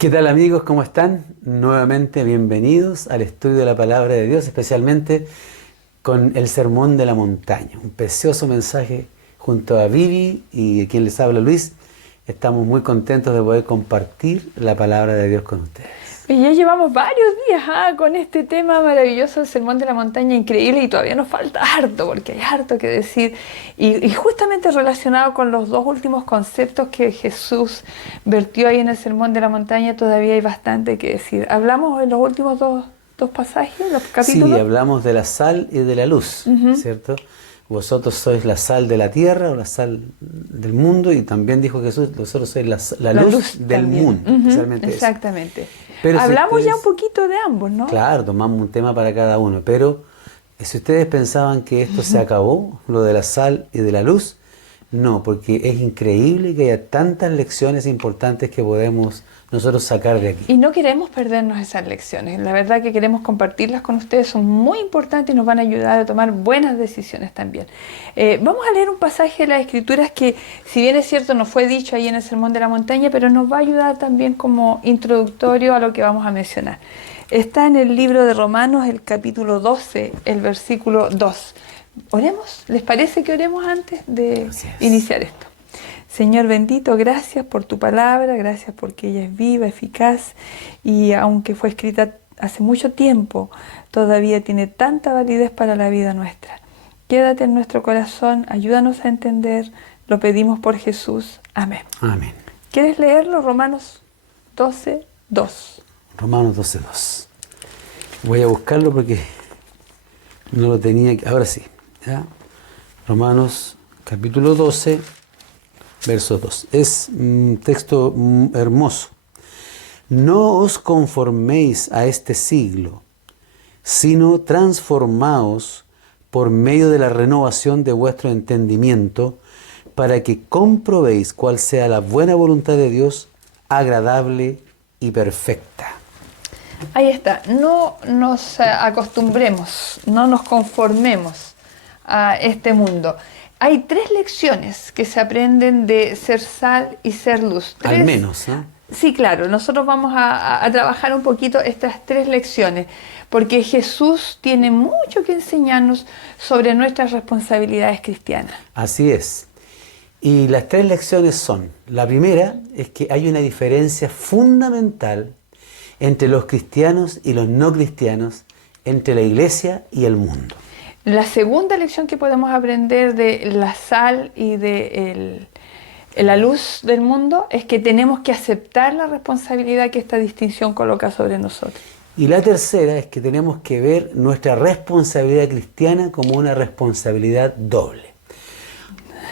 ¿Qué tal amigos? ¿Cómo están? Nuevamente bienvenidos al estudio de la Palabra de Dios, especialmente con el Sermón de la Montaña. Un precioso mensaje junto a Vivi y quien les habla Luis. Estamos muy contentos de poder compartir la Palabra de Dios con ustedes. Y ya llevamos varios días con este tema maravilloso del Sermón de la Montaña, increíble, y todavía nos falta harto, porque hay harto que decir. Y justamente relacionado con los dos últimos conceptos que Jesús vertió ahí en el Sermón de la Montaña, todavía hay bastante que decir. Hablamos en los últimos dos pasajes, los capítulos. Sí, hablamos de la sal y de la luz, ¿cierto? Vosotros sois la sal de la tierra o la sal del mundo, y también dijo Jesús, vosotros sois la luz del también. mundo, especialmente eso. Exactamente. Pero Hablamos si ya un ustedes, poquito de ambos, ¿no? claro, tomamos un tema para cada uno, pero si ustedes pensaban que esto se acabó, lo de la sal y de la luz, no, porque es increíble que haya tantas lecciones importantes que podemos nosotros sacar de aquí. Y no queremos perdernos esas lecciones. La verdad que queremos compartirlas con ustedes, son muy importantes y nos van a ayudar a tomar buenas decisiones también. Vamos a leer un pasaje de las Escrituras que, si bien es cierto, no fue dicho ahí en el Sermón de la Montaña, pero nos va a ayudar también como introductorio a lo que vamos a mencionar. Está en el libro de Romanos, el capítulo 12, el versículo 2. ¿Oremos? ¿Les parece que oremos antes de iniciar esto? Señor bendito, gracias por tu palabra, gracias porque ella es viva, eficaz, y aunque fue escrita hace mucho tiempo, todavía tiene tanta validez para la vida nuestra. Quédate en nuestro corazón, ayúdanos a entender, lo pedimos por Jesús. Amén. Amén. ¿Quieres leerlo? Romanos 12, 2. Romanos 12:2. Voy a buscarlo porque no lo tenía aquí. Ahora sí. ¿Ya? Romanos capítulo 12, verso 2. Es un texto hermoso. No os conforméis a este siglo, sino transformaos por medio de la renovación de vuestro entendimiento, para que comprobéis cuál sea la buena voluntad de Dios, agradable y perfecta. Ahí está. No nos acostumbremos, no nos conformemos a este mundo. Hay 3 lecciones que se aprenden de ser sal y ser luz. 3. Al menos, ¿no? Sí, claro. Nosotros vamos a trabajar un poquito estas 3 lecciones, porque Jesús tiene mucho que enseñarnos sobre nuestras responsabilidades cristianas. Así es. Y las 3 lecciones son: la primera es que hay una diferencia fundamental entre los cristianos y los no cristianos, entre la iglesia y el mundo. La segunda lección que podemos aprender de la sal y de la luz del mundo es que tenemos que aceptar la responsabilidad que esta distinción coloca sobre nosotros. Y la tercera es que tenemos que ver nuestra responsabilidad cristiana como una responsabilidad doble.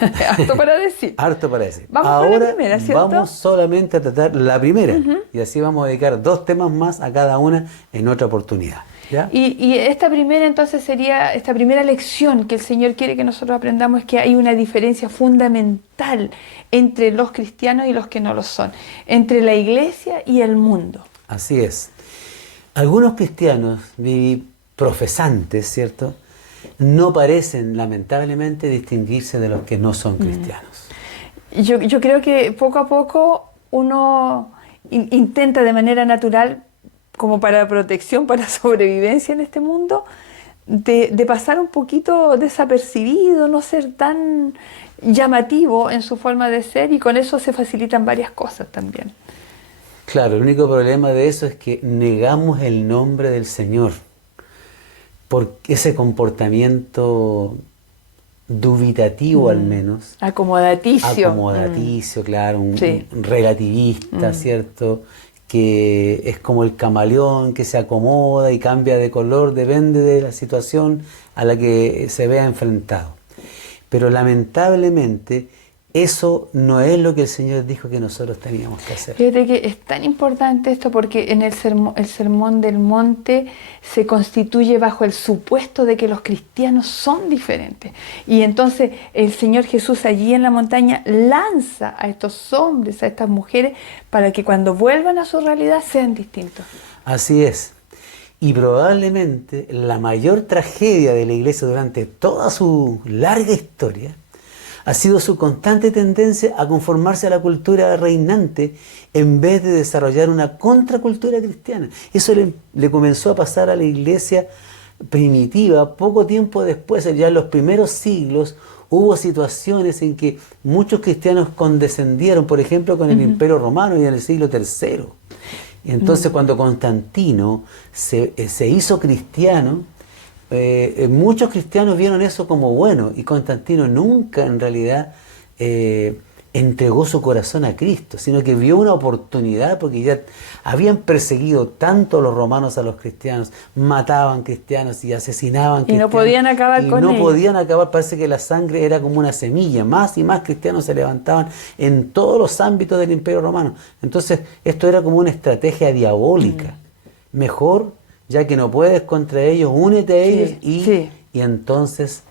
Harto para decir. Harto para decir. Vamos Ahora con la primera, ¿cierto? vamos solamente a tratar la primera. Y así vamos a dedicar 2 temas más a cada una en otra oportunidad. ¿Ya? Y esta primera entonces sería, esta primera lección que el Señor quiere que nosotros aprendamos, es que hay una diferencia fundamental entre los cristianos y los que no lo son, entre la iglesia y el mundo. Así es. Algunos cristianos profesantes, ¿cierto?, no parecen lamentablemente distinguirse de los que no son cristianos. Yo creo que poco a poco uno intenta de manera natural, como para protección, para sobrevivencia en este mundo, de pasar un poquito desapercibido, no ser tan llamativo en su forma de ser, y con eso se facilitan varias cosas también. Claro, el único problema de eso es que negamos el nombre del Señor por ese comportamiento dubitativo, al menos. Acomodaticio. Acomodaticio, claro, Sí. un relativista, ¿cierto?, que es como el camaleón que se acomoda y cambia de color, depende de la situación a la que se vea enfrentado. Pero lamentablemente eso no es lo que el Señor dijo que nosotros teníamos que hacer. Fíjate que es tan importante esto, porque en el sermón del monte se constituye bajo el supuesto de que los cristianos son diferentes. Y entonces el Señor Jesús allí en la montaña lanza a estos hombres, a estas mujeres, para que cuando vuelvan a su realidad sean distintos. Así es. Y probablemente la mayor tragedia de la iglesia durante toda su larga historia ha sido su constante tendencia a conformarse a la cultura reinante en vez de desarrollar una contracultura cristiana. Eso le comenzó a pasar a la iglesia primitiva poco tiempo después. Ya en los primeros siglos hubo situaciones en que muchos cristianos condescendieron, por ejemplo, con el Imperio Romano y en el siglo III. Y entonces cuando Constantino se hizo cristiano, muchos cristianos vieron eso como bueno, y Constantino nunca en realidad entregó su corazón a Cristo, sino que vio una oportunidad, porque ya habían perseguido tanto los romanos a los cristianos, mataban cristianos y asesinaban cristianos. Y no podían acabar con ellos. No podían acabar, parece que la sangre era como una semilla, más y más cristianos se levantaban en todos los ámbitos del Imperio Romano. Entonces esto era como una estrategia diabólica. Mejor, ya que no puedes contra ellos, únete a ellos y entonces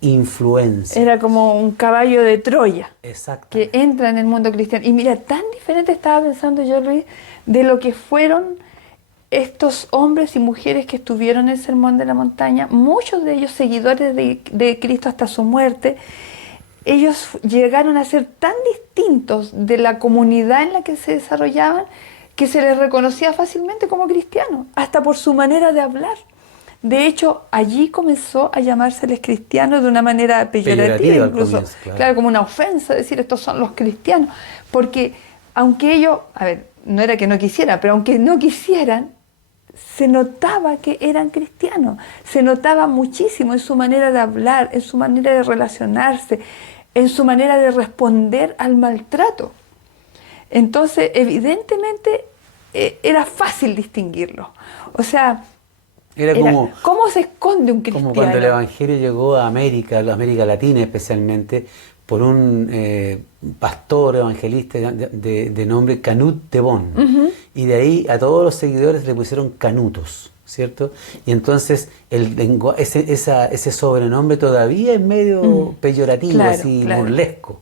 influencia. Era como un caballo de Troya. Exacto. Que entra en el mundo cristiano. Y mira, tan diferente estaba pensando yo, Luis, de lo que fueron estos hombres y mujeres que estuvieron en el Sermón de la Montaña, muchos de ellos seguidores de Cristo hasta su muerte. Ellos llegaron a ser tan distintos de la comunidad en la que se desarrollaban que se les reconocía fácilmente como cristianos, hasta por su manera de hablar. De hecho, allí comenzó a llamárseles cristianos de una manera peyorativa incluso, comienzo, claro, como una ofensa, decir estos son los cristianos, porque aunque ellos, a ver, no era que no quisieran, pero aunque no quisieran, se notaba que eran cristianos, se notaba muchísimo en su manera de hablar, en su manera de relacionarse, en su manera de responder al maltrato. Entonces, evidentemente, era fácil distinguirlo. O sea, era como, ¿cómo se esconde un cristiano? Como cuando el Evangelio llegó a América Latina especialmente, por un pastor evangelista de nombre Canut de Bon. Y de ahí a todos los seguidores le pusieron Canutos, ¿cierto? Y entonces ese sobrenombre todavía es medio peyorativo, así burlesco.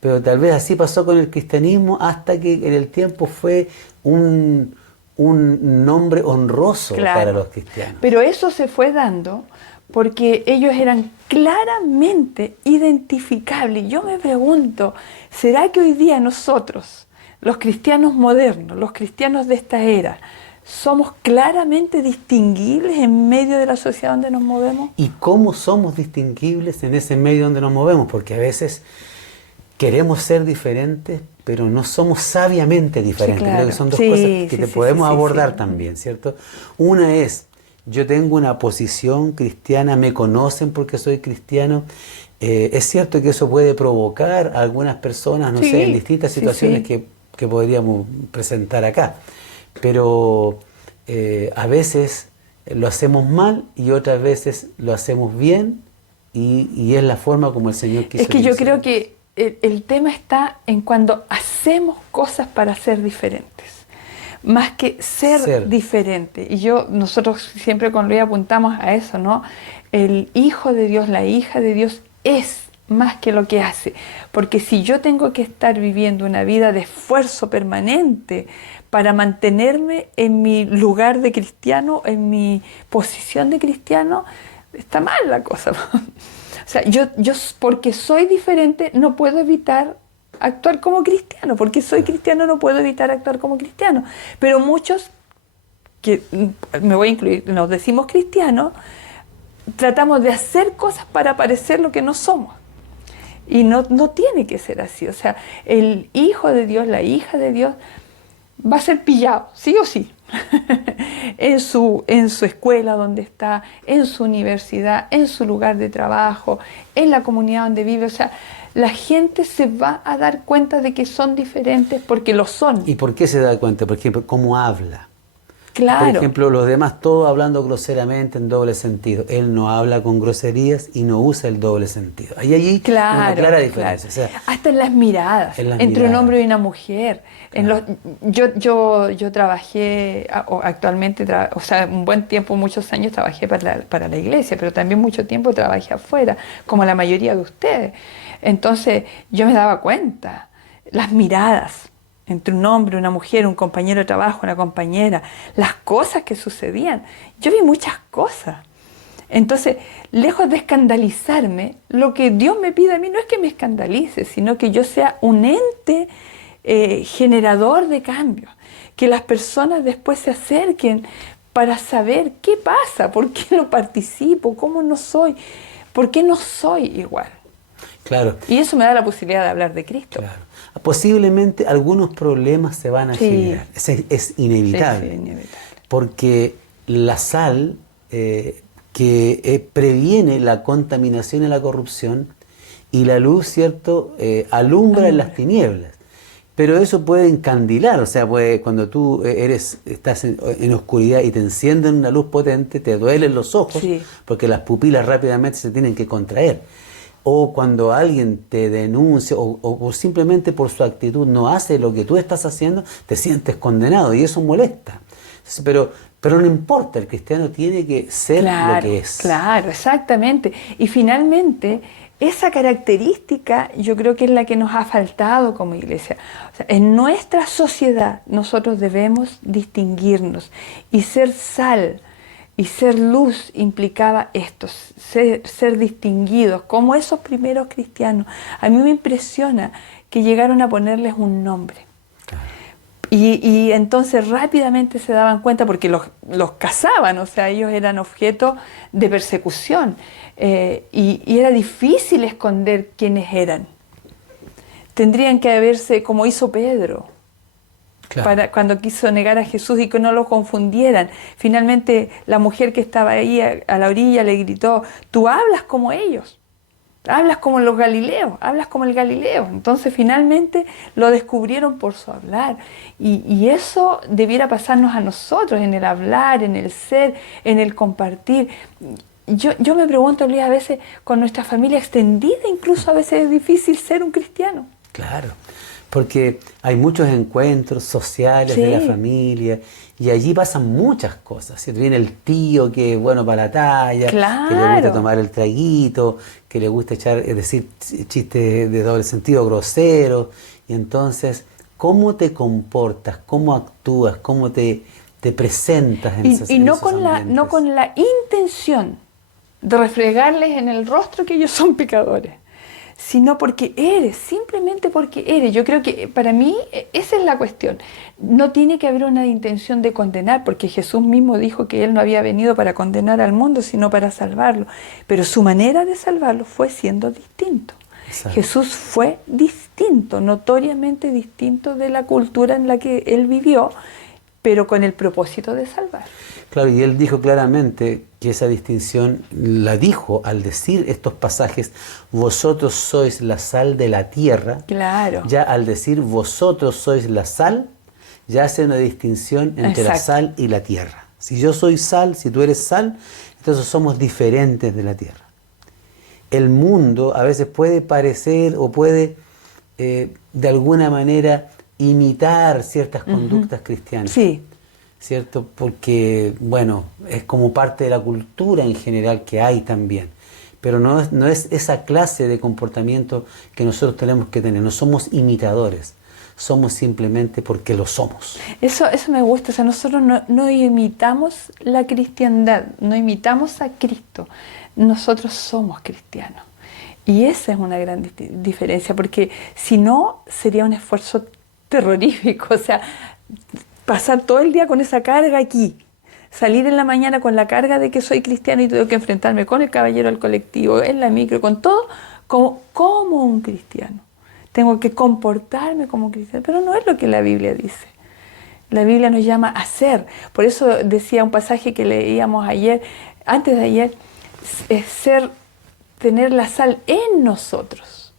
Pero tal vez así pasó con el cristianismo hasta que en el tiempo fue un nombre honroso para los cristianos. Pero eso se fue dando porque ellos eran claramente identificables. Yo me pregunto, ¿será que hoy día nosotros, los cristianos modernos, los cristianos de esta era, somos claramente distinguibles en medio de la sociedad donde nos movemos? ¿Y cómo somos distinguibles en ese medio donde nos movemos? Porque a veces queremos ser diferentes, pero no somos sabiamente diferentes. Sí, claro. Creo que son dos cosas que podemos abordar también, ¿cierto? Una es, yo tengo una posición cristiana, me conocen porque soy cristiano. Es cierto que eso puede provocar a algunas personas, no sé, en distintas situaciones que podríamos presentar acá. Pero a veces lo hacemos mal y otras veces lo hacemos bien y es la forma como el Señor quiso. Es que yo creo que el tema está en cuando hacemos cosas para ser diferentes, más que ser diferente. Y nosotros siempre con Luis apuntamos a eso, ¿no? El hijo de Dios, la hija de Dios es más que lo que hace. Porque si yo tengo que estar viviendo una vida de esfuerzo permanente para mantenerme en mi lugar de cristiano, en mi posición de cristiano, está mal la cosa. O sea, yo porque soy diferente no puedo evitar actuar como cristiano, porque soy cristiano no puedo evitar actuar como cristiano. Pero muchos, que me voy a incluir, nos decimos cristianos, tratamos de hacer cosas para parecer lo que no somos. Y no tiene que ser así. O sea, el hijo de Dios, la hija de Dios, va a ser pillado, sí o sí. en su escuela donde está, en su universidad, en su lugar de trabajo, en la comunidad donde vive. O sea, la gente se va a dar cuenta de que son diferentes porque lo son. ¿Y por qué se da cuenta? Por ejemplo, cómo habla. Claro. Por ejemplo, los demás todos hablando groseramente en doble sentido. Él no habla con groserías y no usa el doble sentido. Hay allí una clara diferencia. Claro. O sea, hasta en las miradas, entre un hombre y una mujer. Claro. Yo trabajé, actualmente, o sea, un buen tiempo, muchos años trabajé para la iglesia, pero también mucho tiempo trabajé afuera, como la mayoría de ustedes. Entonces, yo me daba cuenta, las miradas entre un hombre, una mujer, un compañero de trabajo, una compañera, las cosas que sucedían. Yo vi muchas cosas. Entonces, lejos de escandalizarme, lo que Dios me pide a mí no es que me escandalice, sino que yo sea un ente generador de cambios, que las personas después se acerquen para saber qué pasa, por qué no participo, cómo no soy, por qué no soy igual. Claro. Y eso me da la posibilidad de hablar de Cristo. Claro. Posiblemente algunos problemas se van a generar, es inevitable, Sí, inevitable. porque la sal que previene la contaminación y la corrupción, y la luz, ¿cierto?, alumbra en las tinieblas. Pero eso puede encandilar, o sea, cuando tú estás en oscuridad y te encienden una luz potente, te duelen los ojos, porque las pupilas rápidamente se tienen que contraer. O cuando alguien te denuncia o simplemente por su actitud no hace lo que tú estás haciendo, te sientes condenado y eso molesta. Pero no importa, el cristiano tiene que ser lo que es. Claro, exactamente. Y finalmente, esa característica yo creo que es la que nos ha faltado como iglesia. O sea, en nuestra sociedad nosotros debemos distinguirnos y ser sal y ser luz implicaba esto, ser distinguidos como esos primeros cristianos. A mí me impresiona que llegaron a ponerles un nombre. Y entonces rápidamente se daban cuenta, porque los cazaban, o sea, ellos eran objeto de persecución, y era difícil esconder quiénes eran. Tendrían que haberse, como hizo Pedro, cuando quiso negar a Jesús y que no lo confundieran. Finalmente la mujer que estaba ahí a la orilla le gritó: tú hablas como ellos. Hablas como los galileos, hablas como el Galileo. Entonces finalmente lo descubrieron por su hablar. Y eso debiera pasarnos a nosotros, en el hablar, en el ser, en el compartir. Yo me pregunto, Luis, a veces con nuestra familia extendida, incluso a veces es difícil ser un cristiano. Claro, porque hay muchos encuentros sociales de la familia y allí pasan muchas cosas, ¿cierto? Viene el tío que es bueno para la talla, que le gusta tomar el traguito, que le gusta decir chistes de doble sentido, groseros, y entonces, ¿cómo te comportas? ¿Cómo actúas? ¿Cómo te presentas en esos ambientes? No con la intención de refregarles en el rostro que ellos son pecadores, sino porque eres, simplemente porque eres. Yo creo que para mí esa es la cuestión. No tiene que haber una intención de condenar, porque Jesús mismo dijo que Él no había venido para condenar al mundo, sino para salvarlo. Pero su manera de salvarlo fue siendo distinto. Exacto. Jesús fue distinto, notoriamente distinto de la cultura en la que Él vivió, pero con el propósito de salvar. Claro, y Él dijo claramente que esa distinción la dijo al decir estos pasajes: vosotros sois la sal de la tierra. Claro. Ya al decir vosotros sois la sal, ya hace una distinción entre la sal y la tierra. Si yo soy sal, si tú eres sal, entonces somos diferentes de la tierra. El mundo a veces puede parecer o puede de alguna manera imitar ciertas conductas cristianas. Sí. ¿Cierto? Porque, bueno, es como parte de la cultura en general que hay también. Pero no es esa clase de comportamiento que nosotros tenemos que tener. No somos imitadores, somos simplemente porque lo somos. Eso me gusta. O sea, nosotros no imitamos la cristiandad, no imitamos a Cristo. Nosotros somos cristianos. Y esa es una gran diferencia, porque si no, sería un esfuerzo terrorífico. O sea, pasar todo el día con esa carga aquí, salir en la mañana con la carga de que soy cristiano y tengo que enfrentarme con el caballero del colectivo, en la micro, con todo, como un cristiano. Tengo que comportarme como cristiano, pero no es lo que la Biblia dice. La Biblia nos llama a ser. Por eso decía un pasaje que leíamos ayer, antes de ayer, es tener la sal en nosotros.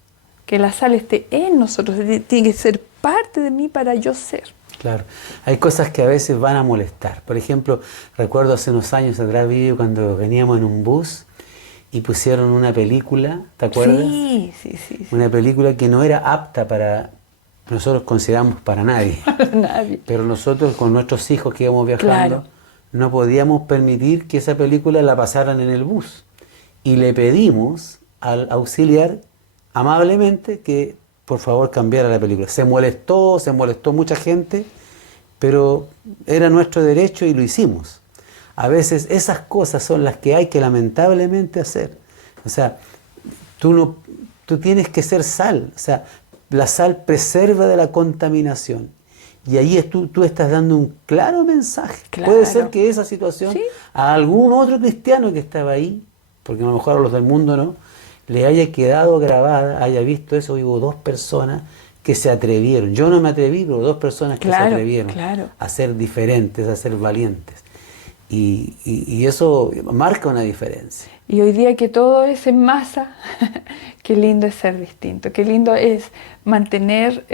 Que la sal esté en nosotros, tiene que ser parte de mí para yo ser. Claro, hay cosas que a veces van a molestar. Por ejemplo, recuerdo hace unos años atrás, cuando veníamos en un bus y pusieron una película, ¿te acuerdas? Sí. Una película que no era apta para, nosotros consideramos, para nadie. Nadie. Pero nosotros con nuestros hijos que íbamos viajando, no podíamos permitir que esa película la pasaran en el bus. Y le pedimos al auxiliar amablemente que por favor cambiara la película. Se molestó mucha gente, pero era nuestro derecho y lo hicimos. A veces esas cosas son las que hay que lamentablemente hacer. O sea, tú tienes que ser sal. O sea, la sal preserva de la contaminación. Y ahí tú estás dando un claro mensaje. Claro. Puede ser que esa situación, ¿Sí? a algún otro cristiano que estaba ahí, porque a lo mejor a los del mundo no, le haya quedado grabada, haya visto eso. Y hubo 2 personas que se atrevieron. Yo no me atreví, pero 2 personas que se atrevieron a ser diferentes, a ser valientes. Y eso marca una diferencia. Y hoy día que todo es en masa, qué lindo es ser distinto, qué lindo es mantener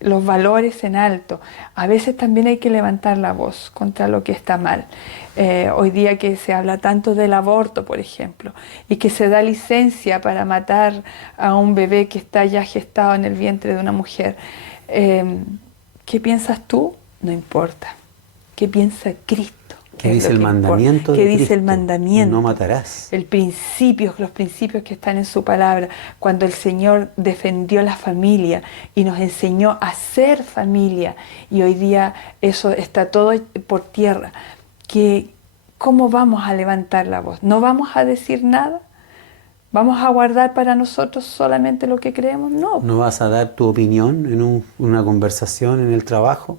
los valores en alto. A veces también hay que levantar la voz contra lo que está mal. Hoy día que se habla tanto del aborto, por ejemplo, y que se da licencia para matar a un bebé que está ya gestado en el vientre de una mujer. ¿Qué piensas tú? No importa. ¿Qué piensa Cristo? ¿Qué dice el mandamiento de ¿Qué Cristo? dice el mandamiento? No matarás. Los principios que están en su palabra. Cuando el Señor defendió la familia y nos enseñó a ser familia, y hoy día eso está todo por tierra. ¿Cómo vamos a levantar la voz? ¿No vamos a decir nada? ¿Vamos a guardar para nosotros solamente lo que creemos? No. ¿No vas a dar tu opinión en una conversación en el trabajo?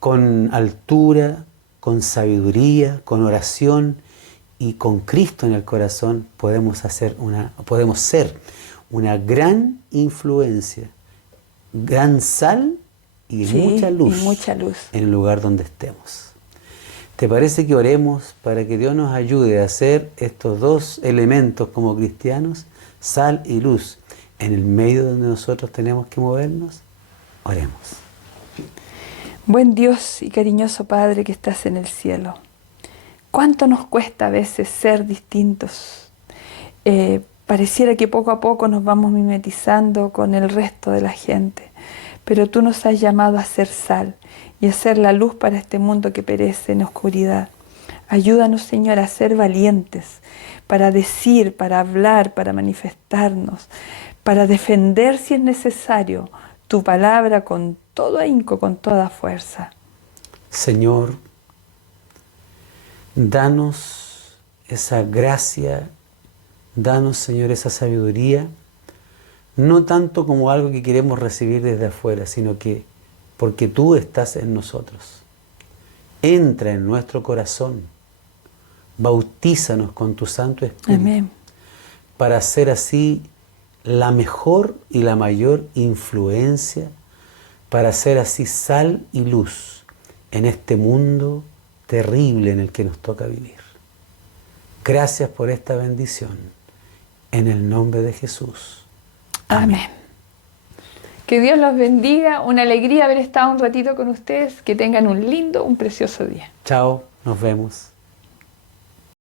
Con altura, con sabiduría, con oración y con Cristo en el corazón podemos ser una gran influencia, gran sal y mucha luz en el lugar donde estemos. ¿Te parece que oremos para que Dios nos ayude a hacer estos 2 elementos como cristianos, sal y luz, en el medio donde nosotros tenemos que movernos? Oremos. Buen Dios y cariñoso Padre que estás en el cielo, ¿cuánto nos cuesta a veces ser distintos? Pareciera que poco a poco nos vamos mimetizando con el resto de la gente, pero tú nos has llamado a ser sal y a ser la luz para este mundo que perece en oscuridad. Ayúdanos, Señor, a ser valientes, para decir, para hablar, para manifestarnos, para defender si es necesario tu palabra con todo ahínco, con toda fuerza. Señor, danos esa gracia, danos, Señor, esa sabiduría, no tanto como algo que queremos recibir desde afuera, sino que porque tú estás en nosotros. Entra en nuestro corazón, bautízanos con tu Santo Espíritu. Amén. Para ser así la mejor y la mayor influencia, para ser así sal y luz en este mundo terrible en el que nos toca vivir. Gracias por esta bendición. En el nombre de Jesús. Amén. Que Dios los bendiga. Una alegría haber estado un ratito con ustedes. Que tengan un lindo, un precioso día. Chao, nos vemos.